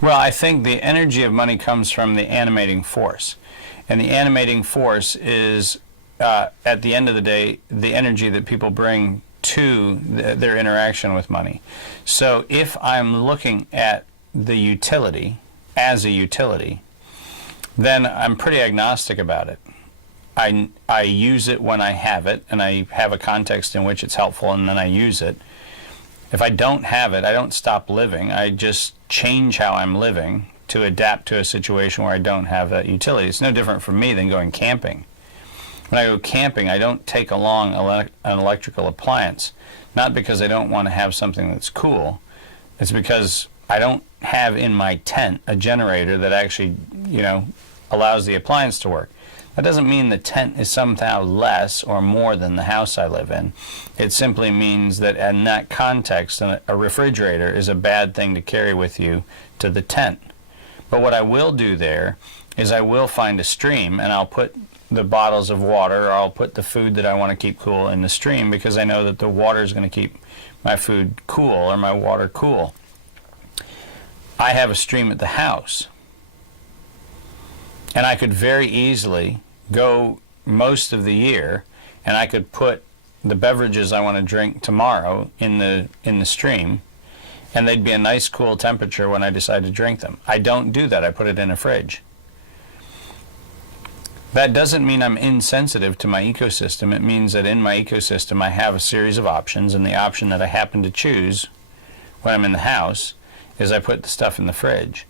Well, I think the energy of money comes from the animating force. And the animating force is, at the end of the day, the energy that people bring to their interaction with money. So if I'm looking at the utility as a utility, then I'm pretty agnostic about it. I use it when I have it, and I have a context in which it's helpful, and then I use it. If I don't have it, I don't stop living. I just change how I'm living to adapt to a situation where I don't have that utility. It's no different for me than going camping. When I go camping, I don't take along an electrical appliance, not because I don't want to have something that's cool. It's because I don't have in my tent a generator that actually, allows the appliance to work. That doesn't mean the tent is somehow less or more than the house I live in. It simply means that in that context, a refrigerator is a bad thing to carry with you to the tent. But what I will do there is I will find a stream, and I'll put the bottles of water, or I'll put the food that I want to keep cool in the stream, because I know that the water is going to keep my food cool or my water cool. I have a stream at the house, and I could very easily go most of the year, and I could put the beverages I want to drink tomorrow in the stream, and they'd be a nice cool temperature when I decide to drink them. I don't do that. I put it in a fridge. That doesn't mean I'm insensitive to my ecosystem. It means that in my ecosystem I have a series of options, and the option that I happen to choose when I'm in the house is I put the stuff in the fridge.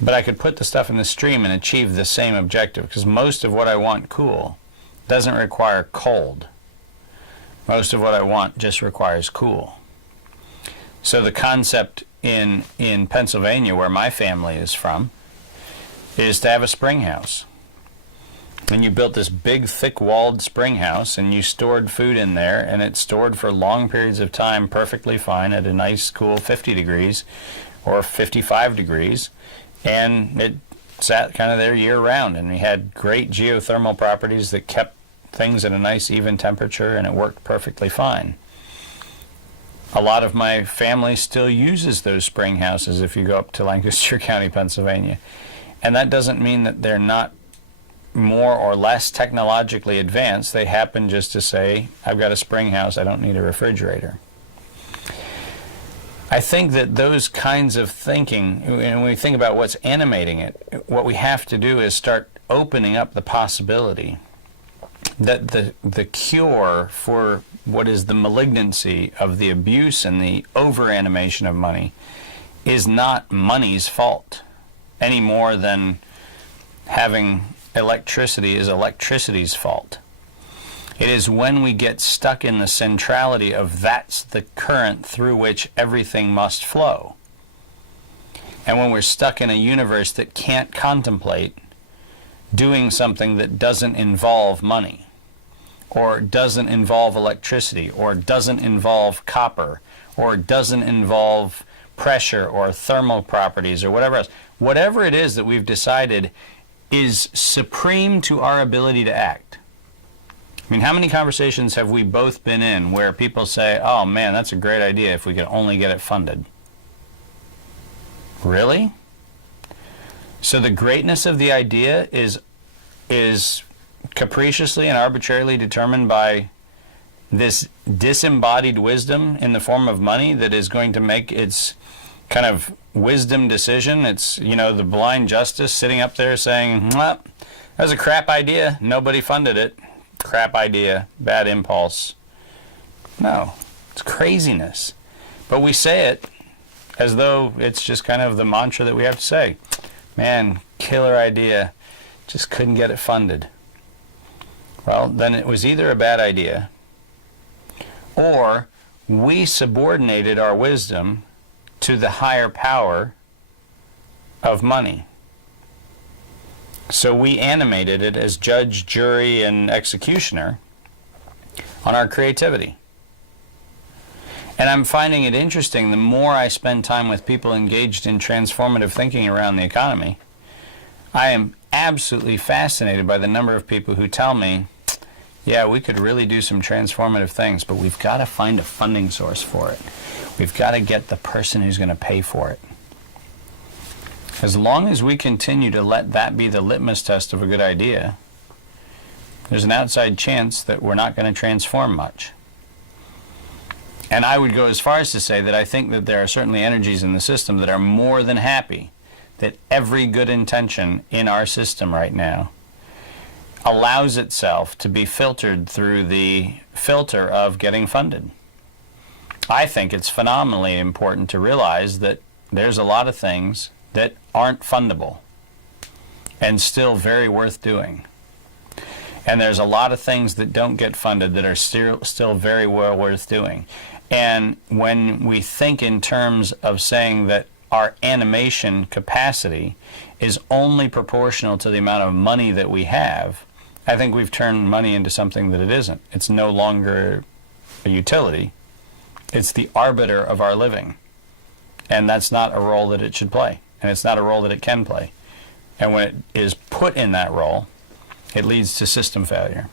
But I could put the stuff in the stream and achieve the same objective, because most of what I want cool doesn't require cold. Most of what I want just requires cool. So the concept in Pennsylvania, where my family is from, is to have a spring house. And you built this big, thick-walled spring house, and you stored food in there, and it stored for long periods of time perfectly fine at a nice, cool 50 degrees or 55 degrees. And it sat kind of there year-round, and we had great geothermal properties that kept things at a nice even temperature, and it worked perfectly fine. A lot of my family still uses those spring houses if you go up to Lancaster County, Pennsylvania. And that doesn't mean that they're not more or less technologically advanced. They happen just to say, I've got a spring house, I don't need a refrigerator. I think that those kinds of thinking, and when we think about what's animating it, what we have to do is start opening up the possibility that the cure for what is the malignancy of the abuse and the over-animation of money is not money's fault, any more than having electricity is electricity's fault. It is when we get stuck in the centrality of that's the current through which everything must flow. And when we're stuck in a universe that can't contemplate doing something that doesn't involve money, or doesn't involve electricity, or doesn't involve copper, or doesn't involve pressure or thermal properties or whatever else. Whatever it is that we've decided is supreme to our ability to act. I mean, how many conversations have we both been in where people say, oh man, that's a great idea if we could only get it funded? Really? So the greatness of the idea is capriciously and arbitrarily determined by this disembodied wisdom in the form of money that is going to make its kind of wisdom decision. It's, the blind justice sitting up there saying, well, that was a crap idea. Nobody funded it. Crap idea. Bad impulse. No, it's craziness. But we say it as though it's just kind of the mantra that we have to say. Man, killer idea. Just couldn't get it funded. Well, then it was either a bad idea, or we subordinated our wisdom to the higher power of money. So we animated it as judge, jury, and executioner on our creativity. And I'm finding it interesting, the more I spend time with people engaged in transformative thinking around the economy, I am absolutely fascinated by the number of people who tell me, yeah, we could really do some transformative things, but we've got to find a funding source for it. We've got to get the person who's going to pay for it. As long as we continue to let that be the litmus test of a good idea, there's an outside chance that we're not going to transform much. And I would go as far as to say that I think that there are certainly energies in the system that are more than happy that every good intention in our system right now allows itself to be filtered through the filter of getting funded. I think it's phenomenally important to realize that there's a lot of things that aren't fundable and still very worth doing. And there's a lot of things that don't get funded that are still very well worth doing. And when we think in terms of saying that our animation capacity is only proportional to the amount of money that we have, I think we've turned money into something that it isn't. It's no longer a utility. It's the arbiter of our living. And that's not a role that it should play. And it's not a role that it can play. And when it is put in that role, it leads to system failure.